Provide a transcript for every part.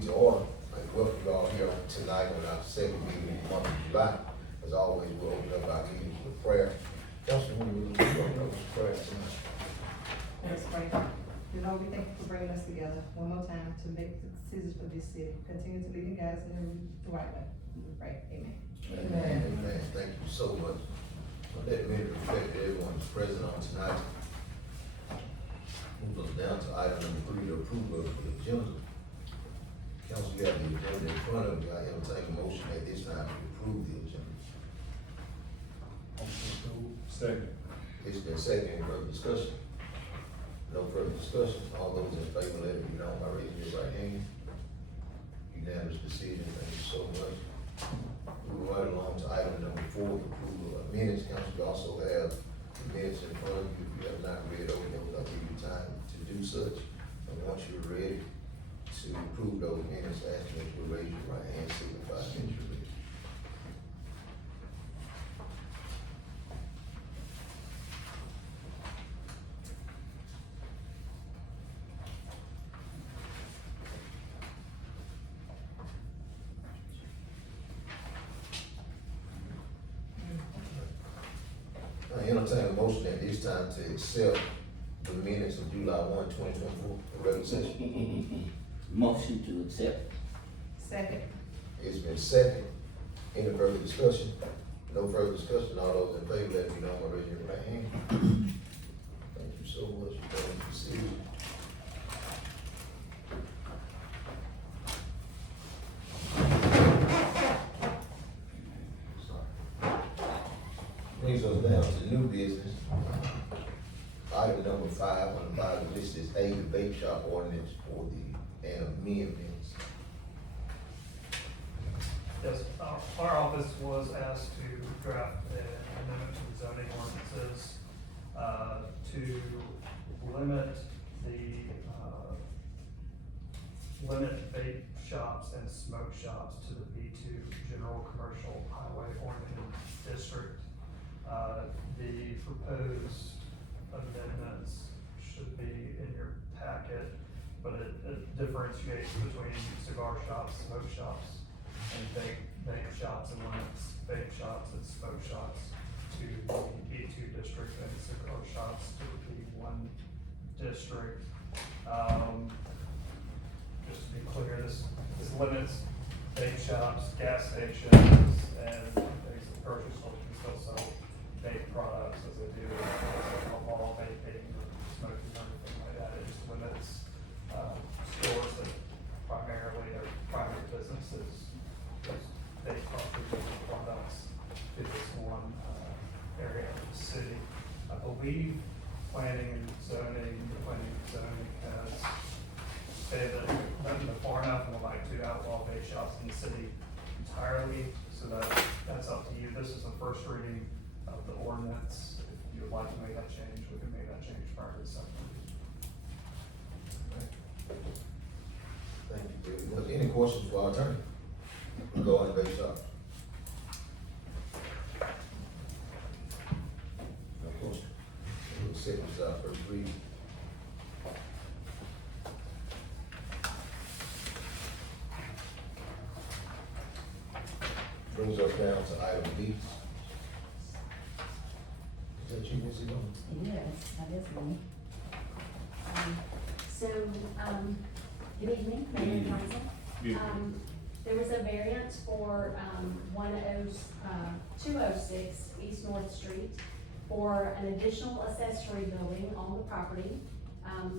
meeting to order. I welcome you all here tonight on our second meeting in the month of July. As always, we'll open up our meeting with prayer. Councilwoman, we'll open up with prayer tonight. Let's pray. You know, we thank you for bringing us together one more time to make the decisions for this city. Continue to lead and guide us in the right way. We pray. Amen. Amen. Amen. Thank you so much. Let me reflect that everyone is present on tonight. Move us down to item number 3, the approval of the agenda. Council, you have the agenda in front of you. I entertain a motion at this time to approve the agenda. Second. It's been second. Any further discussion? No further discussion. All those in favor, let it be known by raising your right hand. Unanimous decision. Thank you so much. Moving right along to item number 4, the approval of minutes. Council, you also have the minutes in front of you. If you have not read over those, I'll give you time to do such. And once you're ready to approve those minutes, ask you to raise your right hand, signify that you're ready. I entertain a motion at this time to accept the minutes of July 1, 2024, the regular session. Motion to accept. Second. It's been second. Any further discussion? No further discussion. All those in favor, let it be known by raising your right hand. Thank you so much. Thank you, proceed. Brings us down to new business. Item number 5 on the bottom list is A, the vape shop ordinance for the amendments. Yes, our office was asked to draft an amendment to the zoning ordinances, to limit limit vape shops and smoke shops to the B2 General Commercial Highway Oriented District. The proposed amendments should be in your packet, but it differentiates between cigar shops, smoke shops, and vape shops, and limits vape shops and smoke shops to the B2 district and cigar shops to the B1 district. Just to be clear, this limits vape shops, gas stations, and things that grocery stores can still sell vape products as they do alcohol, vaping, or smoking, or anything like that. It just limits stores that primarily their primary businesses they offer different products to this one area of the city. I believe planning and zoning has stated that they're far enough and would like to outlaw vape shops in the city entirely, so that's up to you. This is the first reading of the ordinance. If you would like to make that change, we can make that change prior to the second reading. Thank you very much. Any questions for our attorney? Go on, vape shop. No question. We'll accept this our first reading. Brings us down to item B. Is that you, Missy? Yes, that is me. Good evening, Mayor and Council. There was a variance for 206 East North Street for an additional accessory building on the property.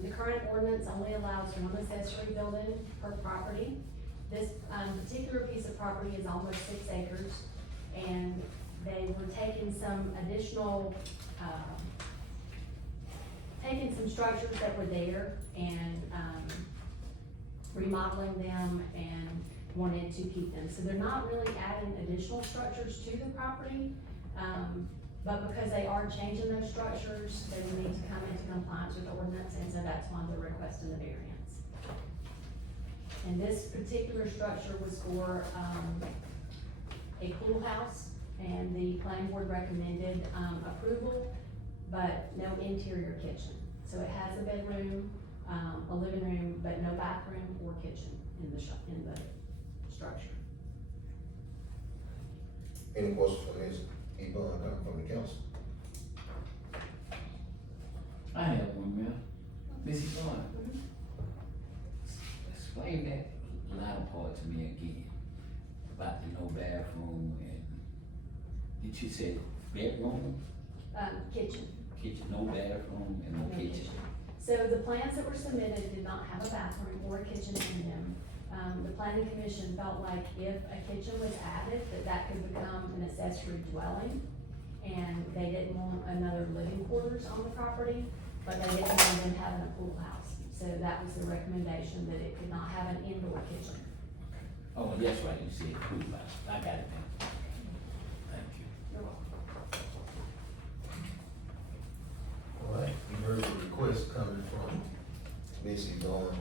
The current ordinance only allows one accessory building per property. This particular piece of property is almost 6 acres, and they were taking some additional, taking some structures that were there and remodeling them and wanted to keep them. So they're not really adding additional structures to the property, but because they are changing those structures, they will need to come into compliance with the ordinance, and so that's why they're requesting the variance. And this particular structure was for a pool house, and the planning board recommended approval, but no interior kitchen. So it has a bedroom, a living room, but no bathroom or kitchen in the structure. Any questions from Ms. Yvonne, from the council? I have one, Mayor. Ms. Yvonne, explain that latter part to me again, about the no bathroom and, did you say bedroom, Kitchen. kitchen, no bathroom and no No kitchen? So the plans that were submitted did not have a bathroom or a kitchen in them. The planning commission felt like if a kitchen was added, that could become an accessory dwelling. And they didn't want another living quarters on the property, but they didn't want them having a pool house. So that was the recommendation, that it could not have an indoor kitchen. Oh, that's right, you said pool house, I got it now. Thank you. You're welcome. All right, you heard the request coming from Ms. Yvonne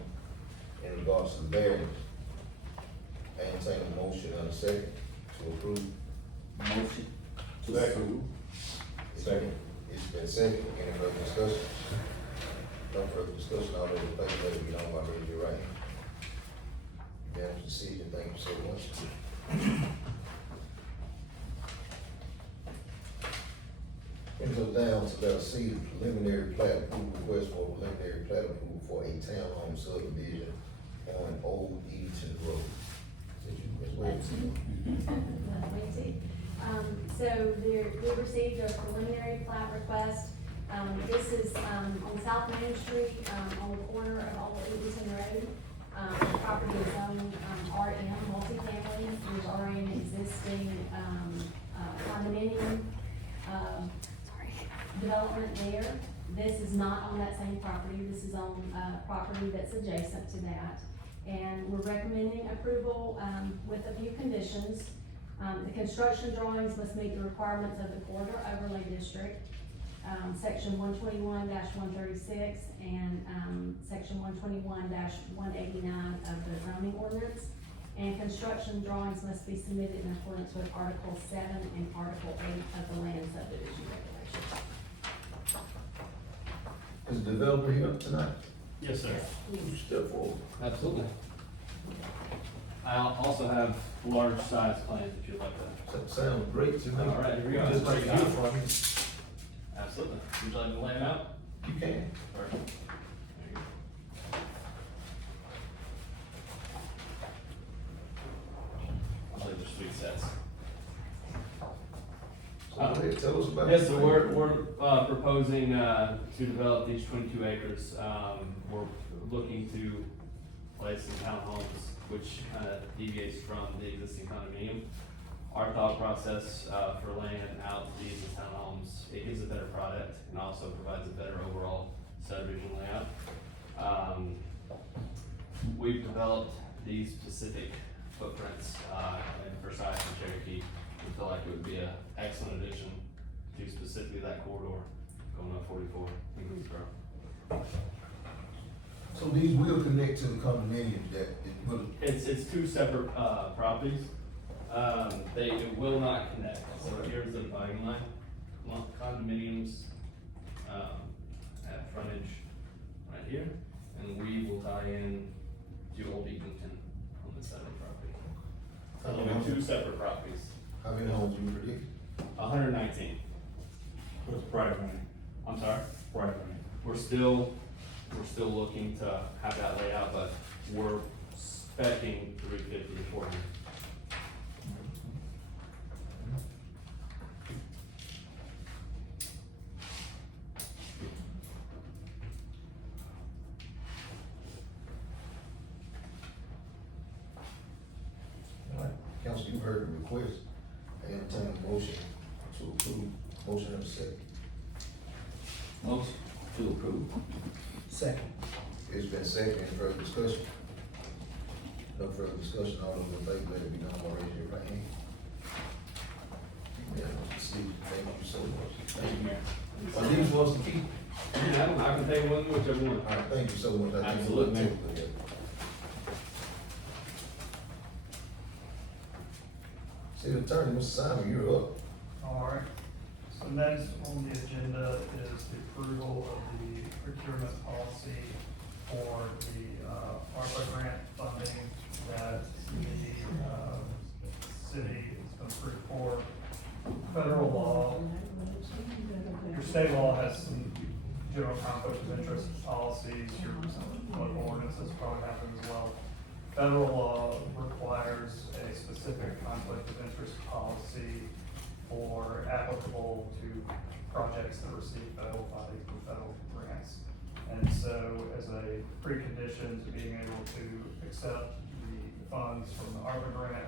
in regards to the variance. Entertain a motion and a second to approve. Motion to Second. approve. Second. It's been second, any further discussion? No further discussion, all those in favor, let it be known by raising your right hand. Unanimous decision, thank you so much. Brings us down to letter C, preliminary plat approval, request for preliminary plat approval for a townhome subdivision on Old Eaton Road. Did you, Ms. Williams? Lindsay. So we received a preliminary plat request. This is, on South Main Street, on the corner of Old Eaton Road. The property is owned, RM, multifamily. There's already an existing, condominium, development there. This is not on that same property. This is on, property that's adjacent to that. And we're recommending approval, with a few conditions. The construction drawings must meet the requirements of the corridor overlay district, section 121-136 and, section 121-189 of the zoning ordinance. And construction drawings must be submitted in accordance with Article 7 and Article 8 of the land subdivision regulations. Is the developer here tonight? Yes, sir. Would you step forward? Absolutely. I also have large size plans if you'd like to. That sounds great to me. All right, here we go. Just like you from me. Absolutely. Would you like me to lay them out? You can. Perfect. There you go. I like the sweet sets. So go ahead, tell us about it. Yes, so we're proposing, to develop these 22 acres. We're looking to place some townhomes, which kind of deviates from the existing condominium. Our thought process, for laying out these as townhomes, it gives a better product and also provides a better overall subdivision layout. We've developed these specific footprints, in Forsyth and Cherokee. We feel like it would be an excellent addition to specifically that corridor going up 44 in Greensboro. So these will connect to the condominiums that it will, It's two separate, properties. It will not connect. So here's the dividing line. Condominiums, at frontage right here, and we will tie in to Old Eatonton on this side of the property. So there'll be two separate properties. how many homes you predict? 119. What's private money? I'm sorry? Private money. We're still looking to have that layout, but we're specking 350 to 400. All right, council, you heard the request. I entertain a motion to approve, motion and a second. Motion to approve. Second. It's been second, any further discussion? No further discussion, all those in favor, let it be known by raising your right hand. Unanimous decision, thank you so much. Thank you, Mayor. Are these ones to keep? Yeah, I can take one, whichever one. All right, thank you so much. I think Absolutely, we'll man. take it. City Attorney, Mr. Simon, you're up. All right, so next on the agenda is the approval of the procurement policy for the, ARPA grant funding that the, city has been approved for. Federal law, your state law has some general conflict of interest policies, your local ordinances probably have them as well. Federal law requires a specific conflict of interest policy for applicable to projects that receive federal funding from federal grants. And so as a precondition to being able to accept the funds from the ARPA grant,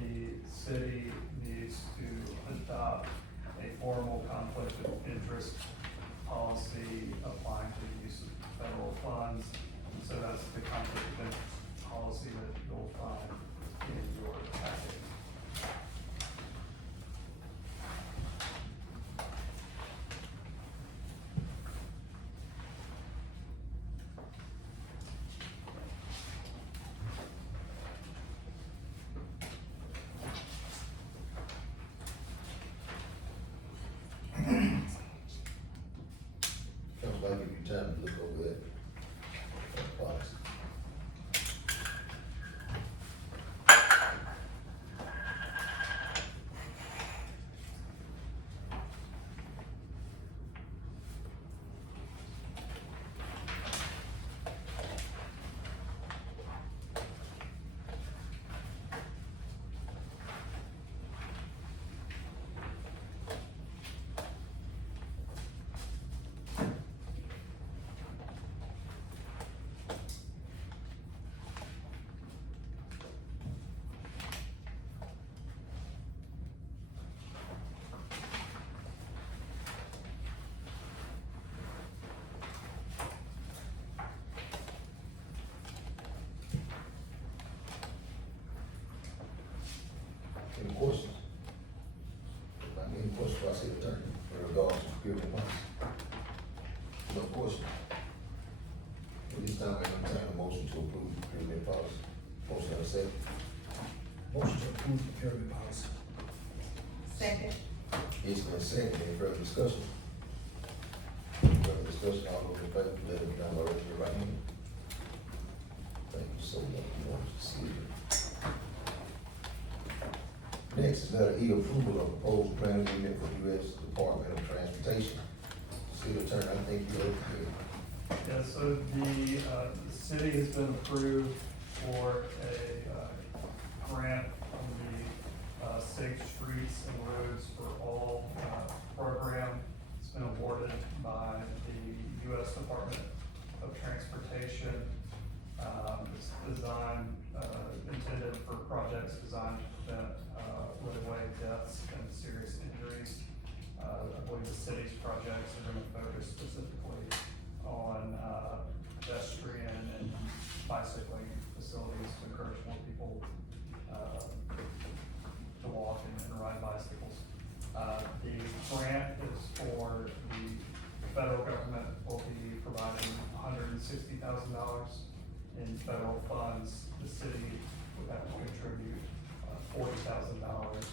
the city needs to adopt a formal conflict of interest policy applying to the use of federal funds. And so that's the conflict of interest policy that you'll find in your package. Council, I'll give you time to look over that policy. Any questions? Any questions for our city attorney in regards to procurement policy? No question. At this time, I entertain a motion to approve the procurement policy. Motion and a second. Motion to approve procurement policy. Second. It's been seconded. Any further discussion? Further discussion, all those in favor, let it be known by raising your right hand. Thank you so much. You want to see it. Next is letter E, approval of proposed grant agreement for U.S. Department of Transportation. City Attorney, I think you're okay. Yeah, so the city has been approved for a, grant from the, Safe Streets and Roads for All, program. It's been awarded by the U.S. Department of Transportation. It's designed, intended for projects designed to prevent, roadway deaths and serious injuries. I believe the city's projects are gonna focus specifically on, pedestrian and bicycling facilities to encourage more people, to walk and ride bicycles. The grant is for the federal government will be providing $160,000 in federal funds. The city would have to contribute $40,000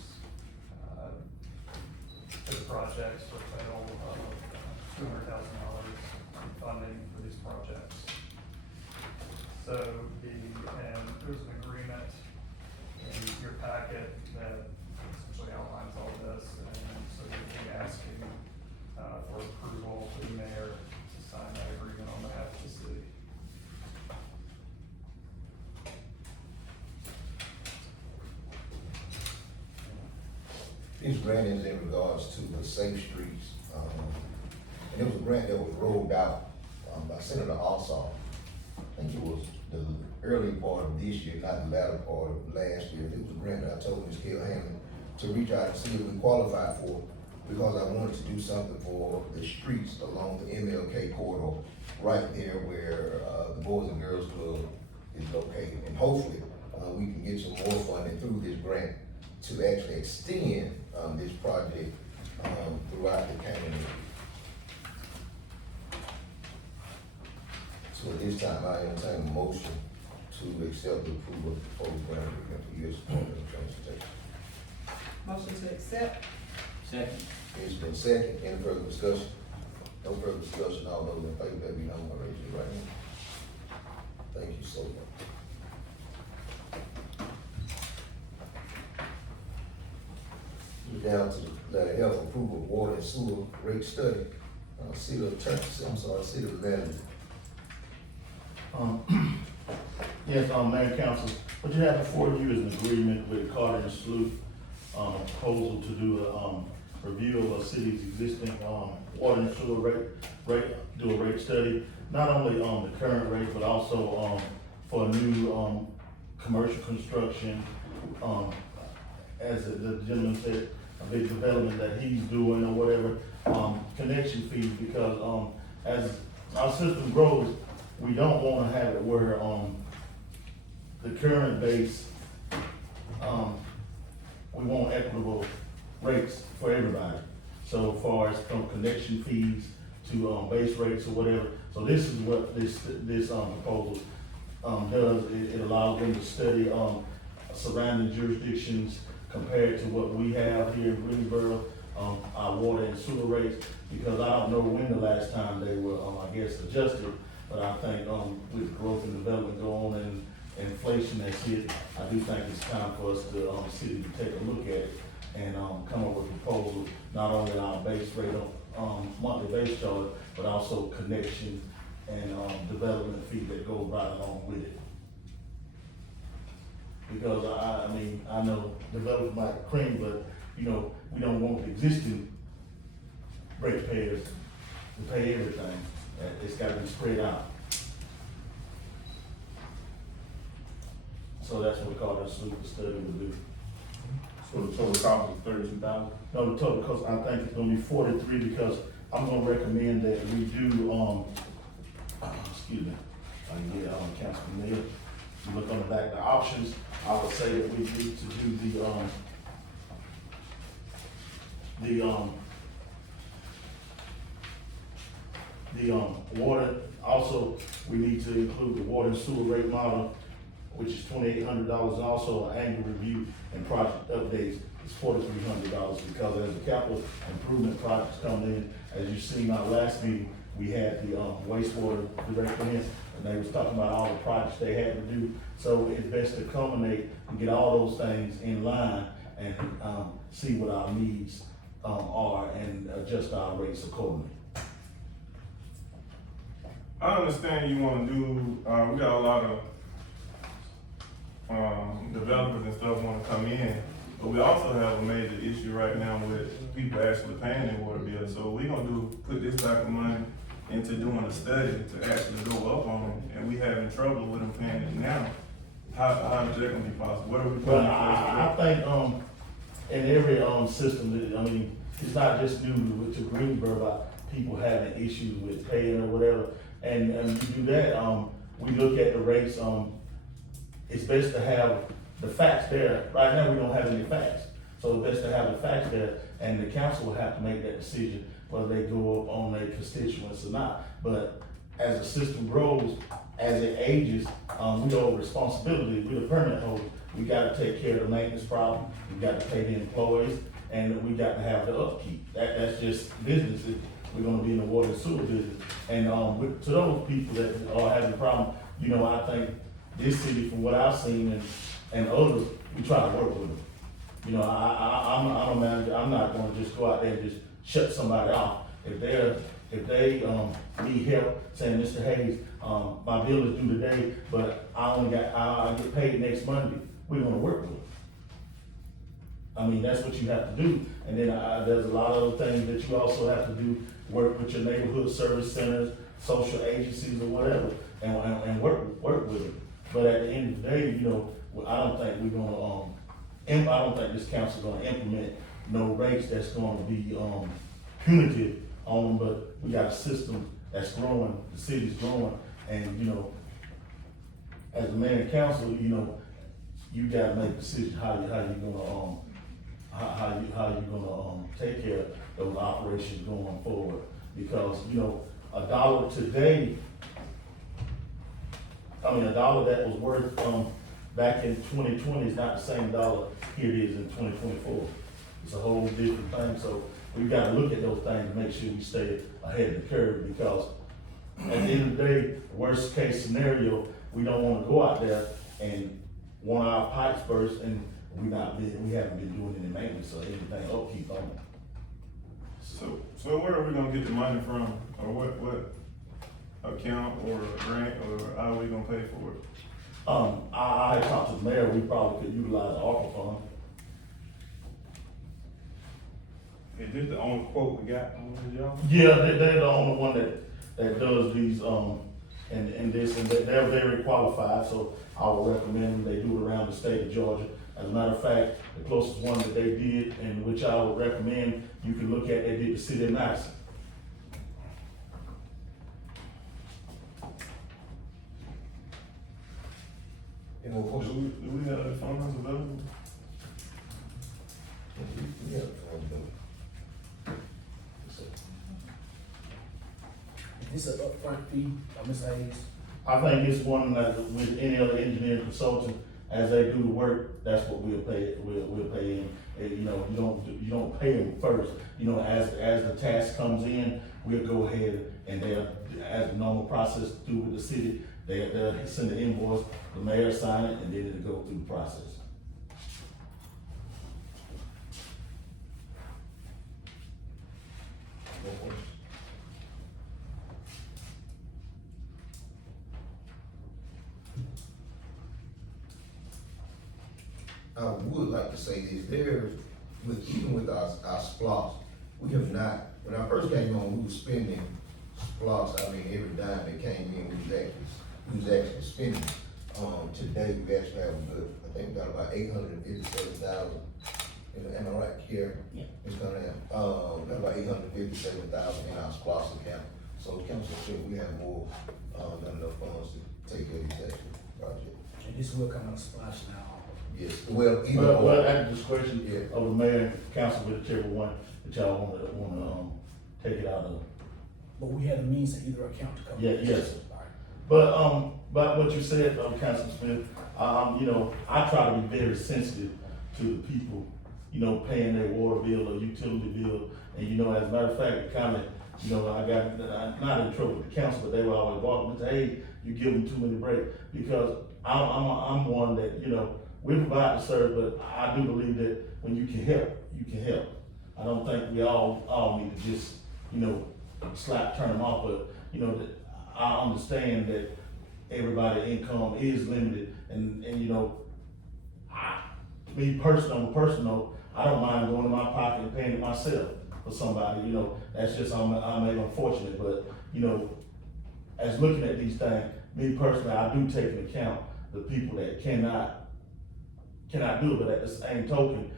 to the projects for a total of $200,000 in funding for these projects. So and there's an agreement in your packet that essentially outlines all this, and so we'll be asking for approval for the mayor to sign that agreement on behalf of the city. This grant is in regards to the safe streets. And it was a grant that was rolled out, by Senator Ossoff. I think it was the early part of this year, not the latter part of last year. It was a grant that I told Ms. Kell Hammond to reach out and see if we qualified for, because I wanted to do something for the streets along the MLK corridor, right there where, the Boys and Girls Club is located. And hopefully, we can get some more funding through this grant to actually extend, this project, throughout the county. So at this time, I entertain a motion to accept the approval of the proposed grant agreement for U.S. Department of Transportation. Motion to accept. Second. It's been second. Any further discussion? No further discussion. All those in favor, let me know by raising your right hand. Thank you so much. We're down to the health approval of water and sewer rate study. City attorney, city manager. Yes, Mayor and Council, what you have before you is an agreement with Carter and Sloop, proposal to do a review of a city's existing, water and sewer do a rate study, not only on the current rate, but also, for a new, commercial construction, as the gentleman said, a big development that he's doing or whatever, connection fees, because, as our system grows, we don't wanna have it where, the current base, we want equitable rates for everybody. So far as from connection fees to, base rates or whatever, so this is what this proposal, does. It allows them to study, surrounding jurisdictions compared to what we have here in Greensboro, our water and sewer rates, because I don't know when the last time they were, I guess, adjusted, but I think, with growth and development going on and inflation that's hit, I do think it's time for us to, city to take a look at it and, come up with a proposal, not only our base rate on, monthly base charge, but also connection and, development fee that goes right along with it. Because I mean, I know development like cream, but, you know, we don't want the existing ratepayers to pay everything. It's gotta be spread out. So that's what Carter Sloop study will do. So the total cost is $32,000? No, the total cost, I think it's gonna be 43, because I'm gonna recommend that we do, excuse me, I can get, Councilman Neal. You look on the back, the options, I would say that we need to do the water, also, we need to include the water and sewer rate model, which is $2,800, also an annual review and project updates is $4,300, because as the capital improvement projects come in, as you seen our last meeting, we had the, wastewater director in, and they was talking about all the projects they had to do. So it's best to culminate and get all those things in line and, see what our needs, are and adjust our rates accordingly. I understand you wanna do, we got a lot of, developers and stuff wanna come in, but we also have a major issue right now with people actually paying their water bill. So we gonna put this type of money into doing a study to actually go up on them, and we having trouble with them paying it now. How is that gonna be possible? What are we putting Well, in I place think, in every, system, I mean, it's not just new to Greensboro about people having issues with paying or whatever. And you do that, we look at the rates, it's best to have the facts there. Right now, we don't have any facts. So it's best to have the facts there, and the council will have to make that decision whether they go up on their constituents or not. But as the system grows, as it ages, we owe responsibility, we're the permit holder. We gotta take care of the maintenance problem, we gotta pay the employees, and we got to have the upkeep. That's just business. We're gonna be in the water and sewer business. And, to those people that are having a problem, you know, I think this city, from what I've seen and others, we try to work with them. You know, I'm a manager, I'm not gonna just go out there and just shut somebody off. If they need help, saying, Mr. Hayes, my bill is due today, but I get paid next Monday, we're gonna work with them. I mean, that's what you have to do. And then, there's a lot of other things that you also have to do, work with your neighborhood service centers, social agencies or whatever, and work with them. But at the end of the day, you know, I don't think we're gonna, I don't think this council's gonna implement no rates that's gonna be, punitive on them, but we got a system that's growing, the city's growing, and, you know, as a mayor and council, you know, you gotta make a decision how you gonna, how you gonna, take care of those operations going forward. Because, you know, a dollar today, a dollar that was worth, back in 2020 is not the same dollar here it is in 2024. It's a whole different thing, so we gotta look at those things and make sure we stay ahead of the curve, because at the end of the day, worst case scenario, we don't wanna go out there and one of our pipes burst and we haven't been doing any maintenance or anything upkeep on it. So where are we gonna get the money from, or what account or grant, or how are we gonna pay for it? I talked to the mayor, we probably could utilize the ARPA fund. Is this the only quote we got on this, y'all? Yeah, they're the only one that does these, and they're very qualified, so I would recommend them. They do it around the state of Georgia. As a matter of fact, the closest one that they did, and which I would recommend, you can look at, they did the city of Madison. Any more Do questions? we have the funds available? Yeah. This an upfront fee, Ms. Hayes? I think it's one that with any other engineering consultant, as they do the work, that's what we'll pay, we'll pay in. And, you don't pay them first, as the task comes in, we'll go ahead and they'll, as the normal process do with the city, they'll send the invoice, the mayor sign it, and then it'll go through the process. No questions? I would like to say this, even with our SPLOS, we have not, when I first came on, we were spending SPLOS, every dime that came in, we was actually spending. Today, we actually have I think we got about 857,000, am I right, Karen? Yeah. It's gonna have, we got about 857,000 in our SPLOS account, so council said we have more, than enough funds to take care of these actual projects. And this will come out of splash now. Yes, well, either But or. at the discretion Yeah. of the mayor and council, whichever one that y'all wanna take it out of. But we had a means to either account to cover. Yeah, this. yes. All right. But what you said, Councilman Smith, I try to be very sensitive to the people, paying their water bill or utility bill. And, as a matter of fact, it kinda, I got, not in trouble with the council, but they were always walking and say, hey, you give them too many breaks. Because I'm one that, we provide the service, but I do believe that when you can help, you can help. I don't think we all need to just, turn them off, but, that I understand that everybody's income is limited, and me personally, on a personal note, I don't mind going to my pocket and paying it myself for somebody, that's just, I'm maybe unfortunate, but, as looking at these things, me personally, I do take into account the people that cannot do it, but at the same token,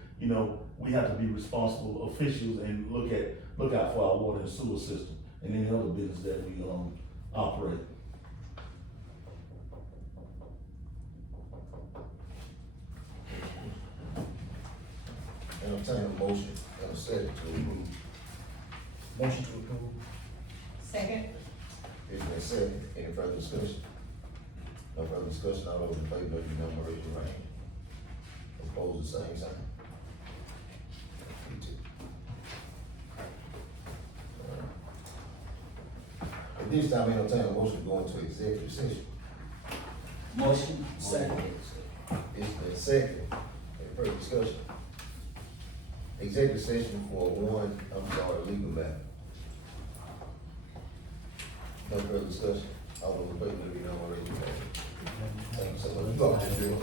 we have to be responsible officials and look out for our water and sewer system and any other business that we, operate. Entertain a motion and a second to approve. Motion to approve. Second. It's been second, any further discussion? No further discussion, all those in favor, let me know, raise your right hand. Opposed, the same sign. 3-2. At this time, entertain a motion to go into executive session. Motion, second. It's been second, any further discussion? Executive session for legal matter. No further discussion, all those in favor, let me know, raise your hand. Thank you so much. You all can do it.